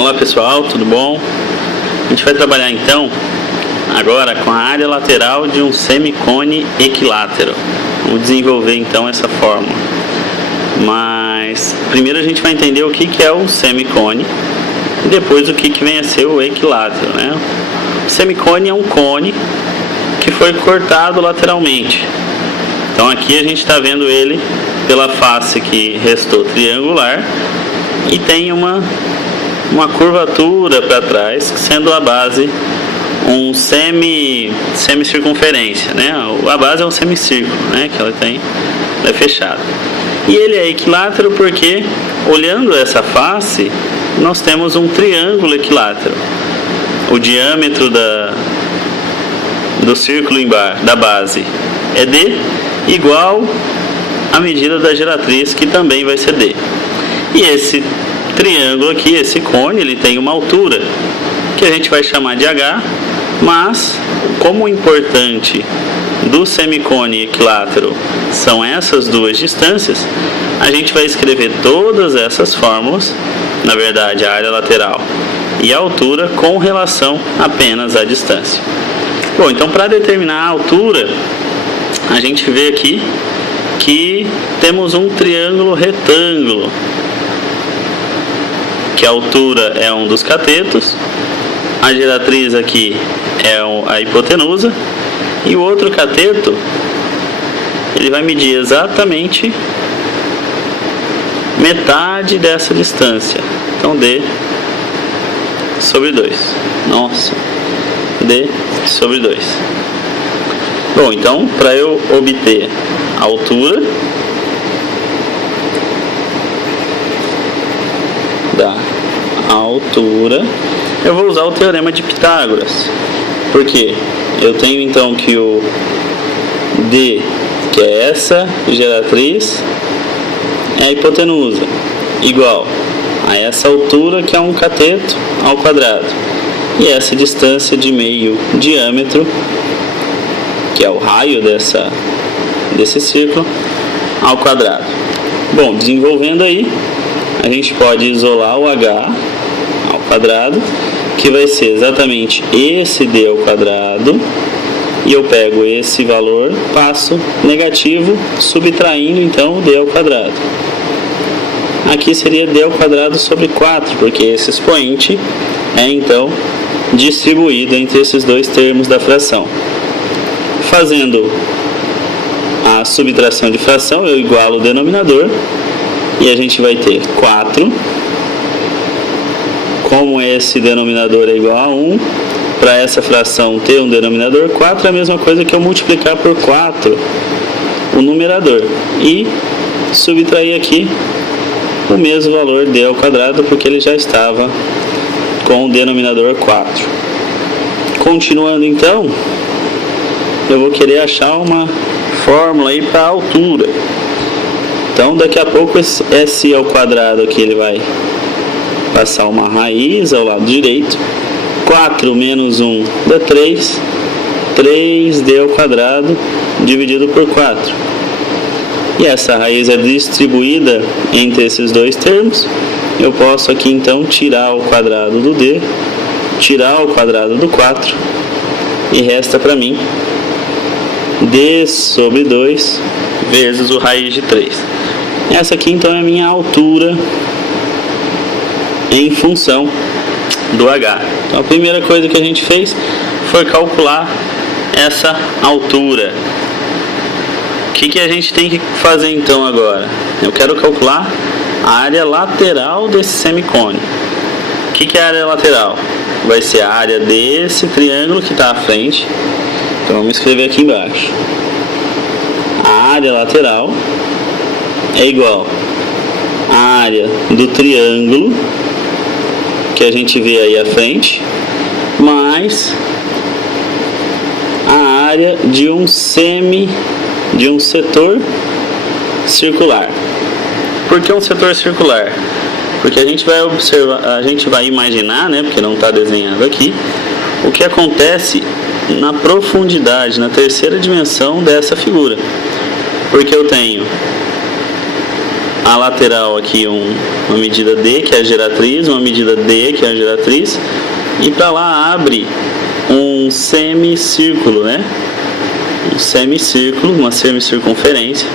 Olá pessoal, tudo bom? A gente vai trabalhar então agora com a área lateral de um semicone equilátero. Vamos desenvolver então essa fórmula. Mas primeiro a gente vai entender o que é o semicone e depois o que vem a ser o equilátero, né? O semicone é um cone que foi cortado lateralmente. Então aqui a gente está vendo ele pela face que restou triangular e tem uma curvatura para trás, sendo a base um semicircunferência, né? A base é um semicírculo, né? Que ela é fechada. E ele é equilátero porque, olhando essa face, nós temos um triângulo equilátero. O diâmetro do círculo da base é D, igual à medida da geratriz, que também vai ser D. E esse triângulo aqui, esse cone, ele tem uma altura que a gente vai chamar de H, mas como o importante do semicone equilátero são essas duas distâncias, a gente vai escrever todas essas fórmulas, na verdade a área lateral e a altura, com relação apenas à distância. Bom, então para determinar a altura, a gente vê aqui que temos um triângulo retângulo, que a altura é um dos catetos, a geratriz aqui é a hipotenusa, e o outro cateto ele vai medir exatamente metade dessa distância. Então D sobre 2. Nossa, D sobre 2. Bom, então para eu obter a altura eu vou usar o teorema de Pitágoras, porque eu tenho então que o D, que é essa geratriz, é a hipotenusa, igual a essa altura, que é um cateto ao quadrado, e essa distância de meio diâmetro, que é o raio desse círculo, ao quadrado. Bom, desenvolvendo aí, a gente pode isolar o H ao quadrado, que vai ser exatamente esse D ao quadrado, e eu pego esse valor, passo negativo, subtraindo então o D ao quadrado. Aqui seria D ao quadrado sobre 4, porque esse expoente é então distribuído entre esses dois termos da fração. Fazendo a subtração de fração, eu igualo o denominador, e a gente vai ter 4. Como esse denominador é igual a 1, para essa fração ter um denominador 4 é a mesma coisa que eu multiplicar por 4 o numerador e subtrair aqui o mesmo valor D ao quadrado, porque ele já estava com o denominador 4. Continuando então, eu vou querer achar uma fórmula aí para a altura. Então daqui a pouco esse ao quadrado aqui ele vai passar uma raiz ao lado direito. 4 menos 1 dá 3. 3D ao quadrado dividido por 4. E essa raiz é distribuída entre esses dois termos. Eu posso aqui então tirar o quadrado do D, tirar o quadrado do 4, e resta para mim D sobre 2 vezes o raiz de 3. Essa aqui então é a minha altura em função do H. Então a primeira coisa que a gente fez foi calcular essa altura. O que a gente tem que fazer então agora? Eu quero calcular a área lateral desse semicone. O que é a área lateral? Vai ser a área desse triângulo que está à frente. Então vamos escrever aqui embaixo. A área lateral é igual à área do triângulo que a gente vê aí à frente, mais a área de um setor circular. Por que um setor circular? Porque a gente vai observar, a gente vai imaginar, né, porque não está desenhado aqui, o que acontece na profundidade, na terceira dimensão dessa figura. Porque eu tenho a lateral aqui uma medida D, que é a geratriz, uma medida D, que é a geratriz, e para lá abre um semicírculo, né? Um semicírculo, uma semicircunferência,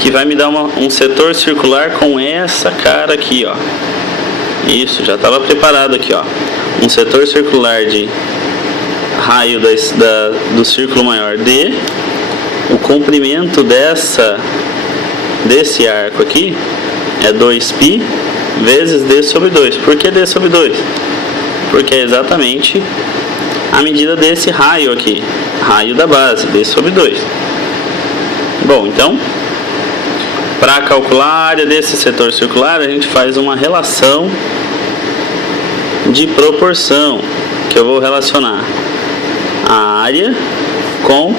que vai me dar um setor circular com essa cara aqui, ó. Isso, já estava preparado aqui, ó. Um setor circular de raio do círculo maior D. O comprimento desse arco aqui é 2π vezes D sobre 2. Por que D sobre 2? Porque é exatamente a medida desse raio aqui, raio da base, D sobre 2. Bom, então, para calcular a área desse setor circular, a gente faz uma relação de proporção, que eu vou relacionar a área com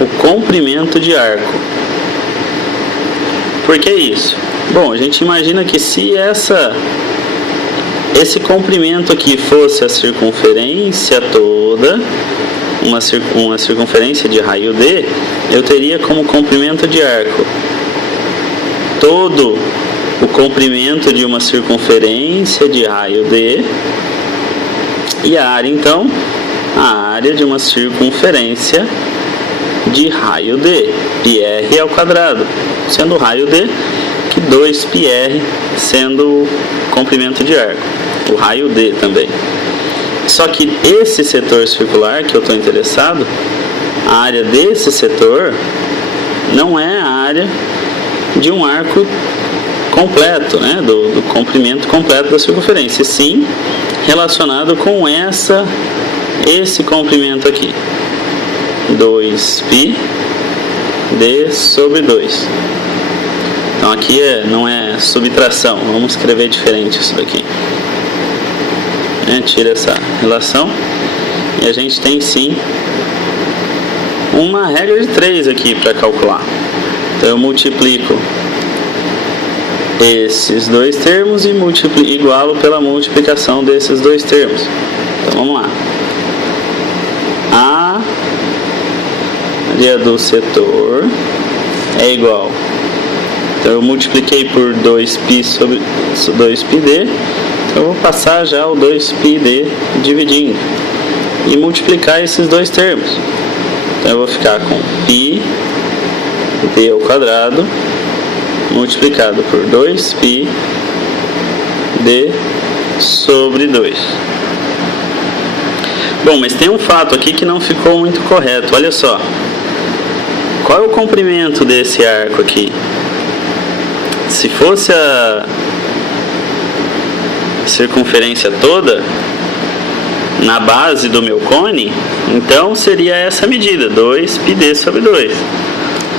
o comprimento de arco. Por que isso? Bom, a gente imagina que se esse comprimento aqui fosse a circunferência toda, uma circunferência de raio D, eu teria como comprimento de arco todo o comprimento de uma circunferência de raio D, e a área, então, a área de uma circunferência de raio D, πr ao quadrado, sendo o raio D que 2πr sendo o comprimento de arco, o raio D também. Só que esse setor circular que eu estou interessado, a área desse setor não é a área de um arco completo, né, do comprimento completo da circunferência, sim relacionado com esse comprimento aqui, 2π D sobre 2. Então aqui não é subtração, vamos escrever diferente isso daqui, né? Tira essa relação e a gente tem sim uma regra de 3 aqui para calcular. Então eu multiplico esses dois termos e igualo pela multiplicação desses dois termos. Então vamos lá. A área do setor é igual. Então eu multipliquei por 2π sobre 2πd. Então eu vou passar já o 2πd dividindo e multiplicar esses dois termos. Então eu vou ficar com π d ao quadrado multiplicado por 2π d sobre 2. Bom, mas tem um fato aqui que não ficou muito correto. Olha só. Qual é o comprimento desse arco aqui? Se fosse a circunferência toda na base do meu cone, então seria essa medida, 2πd sobre 2.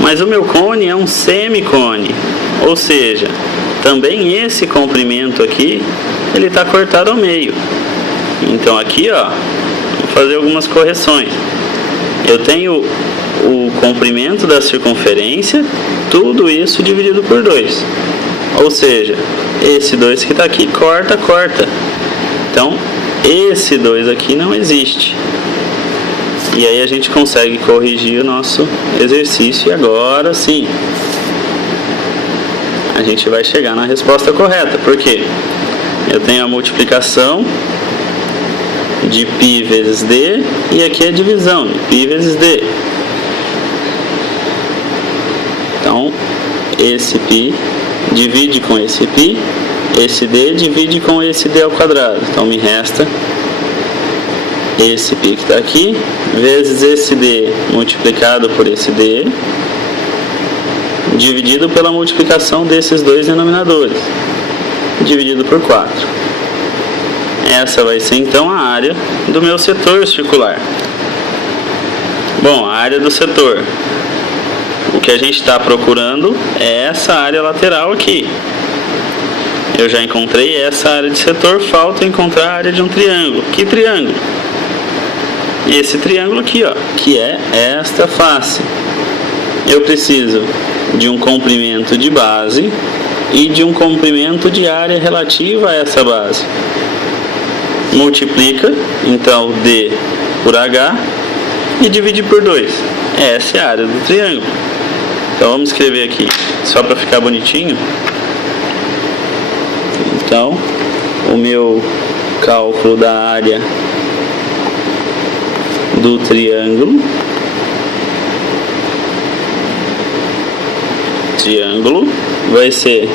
Mas o meu cone é um semicone, ou seja, também esse comprimento aqui, ele está cortado ao meio. Então aqui, ó, vou fazer algumas correções. Eu tenho o comprimento da circunferência, tudo isso dividido por 2. Ou seja, esse 2 que está aqui, corta. Então, esse 2 aqui não existe. E aí a gente consegue corrigir o nosso exercício e agora sim a gente vai chegar na resposta correta. Por quê? Eu tenho a multiplicação de π vezes d e aqui a divisão de π vezes d. Então, esse π divide com esse π, esse d divide com esse d ao quadrado. Então me resta esse π que está aqui, vezes esse d multiplicado por esse d, dividido pela multiplicação desses dois denominadores, dividido por 4. Essa vai ser então a área do meu setor circular. Bom, a área do setor, o que a gente está procurando é essa área lateral aqui. Eu já encontrei essa área de setor, falta encontrar a área de um triângulo. Que triângulo? Esse triângulo aqui, ó, que é esta face. Eu preciso de um comprimento de base e de um comprimento de área relativa a essa base. Multiplica, então, D por H e divide por 2. Essa é a área do triângulo. Então vamos escrever aqui, só para ficar bonitinho. Então, o meu cálculo da área do triângulo vai ser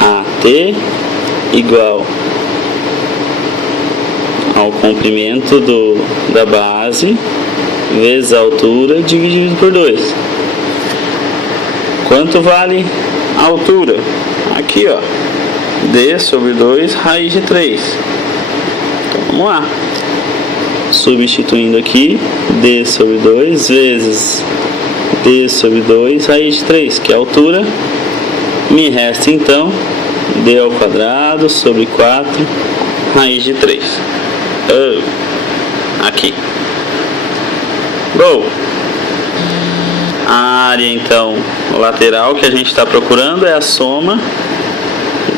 AT igual ao comprimento da base vezes a altura dividido por 2. Quanto vale a altura? Aqui, ó, D sobre 2 raiz de 3. Então vamos lá, substituindo aqui, D sobre 2 vezes D sobre 2 raiz de 3, que é a altura. Me resta então D ao quadrado sobre 4 raiz de 3. Aqui. Go! A área então lateral que a gente está procurando é a soma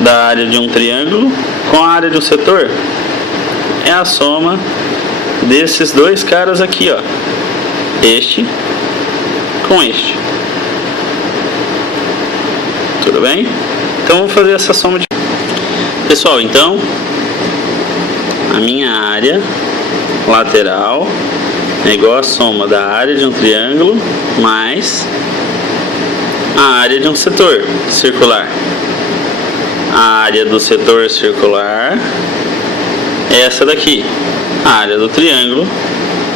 da área de um triângulo com a área de um setor. É a soma desses dois caras aqui, ó. Este com este. Tudo bem? Então vamos fazer essa soma de... Pessoal, então a minha área lateral é igual a soma da área de um triângulo mais a área de um setor circular. A área do setor circular é essa daqui. A área do triângulo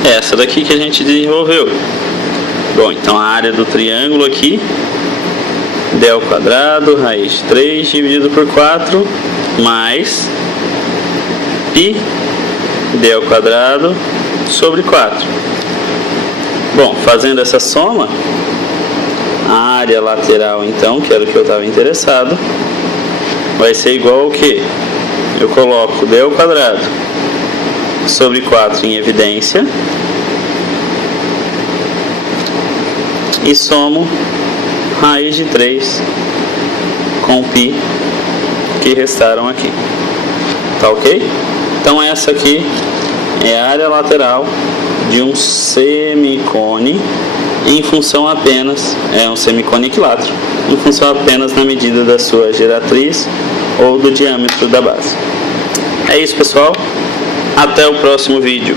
é essa daqui que a gente desenvolveu. Bom, então a área do triângulo aqui, D ao quadrado, raiz de 3 dividido por 4, mais π D ao quadrado sobre 4. Bom, fazendo essa soma, a área lateral então, que era o que eu estava interessado, vai ser igual ao que? Eu coloco D ao quadrado sobre 4 em evidência e somo raiz de 3 com π que restaram aqui. Tá ok? Então essa aqui é a área lateral de um semicone em função apenas, é um semicone equilátero, em função apenas na medida da sua geratriz ou do diâmetro da base. É isso, pessoal. Até o próximo vídeo.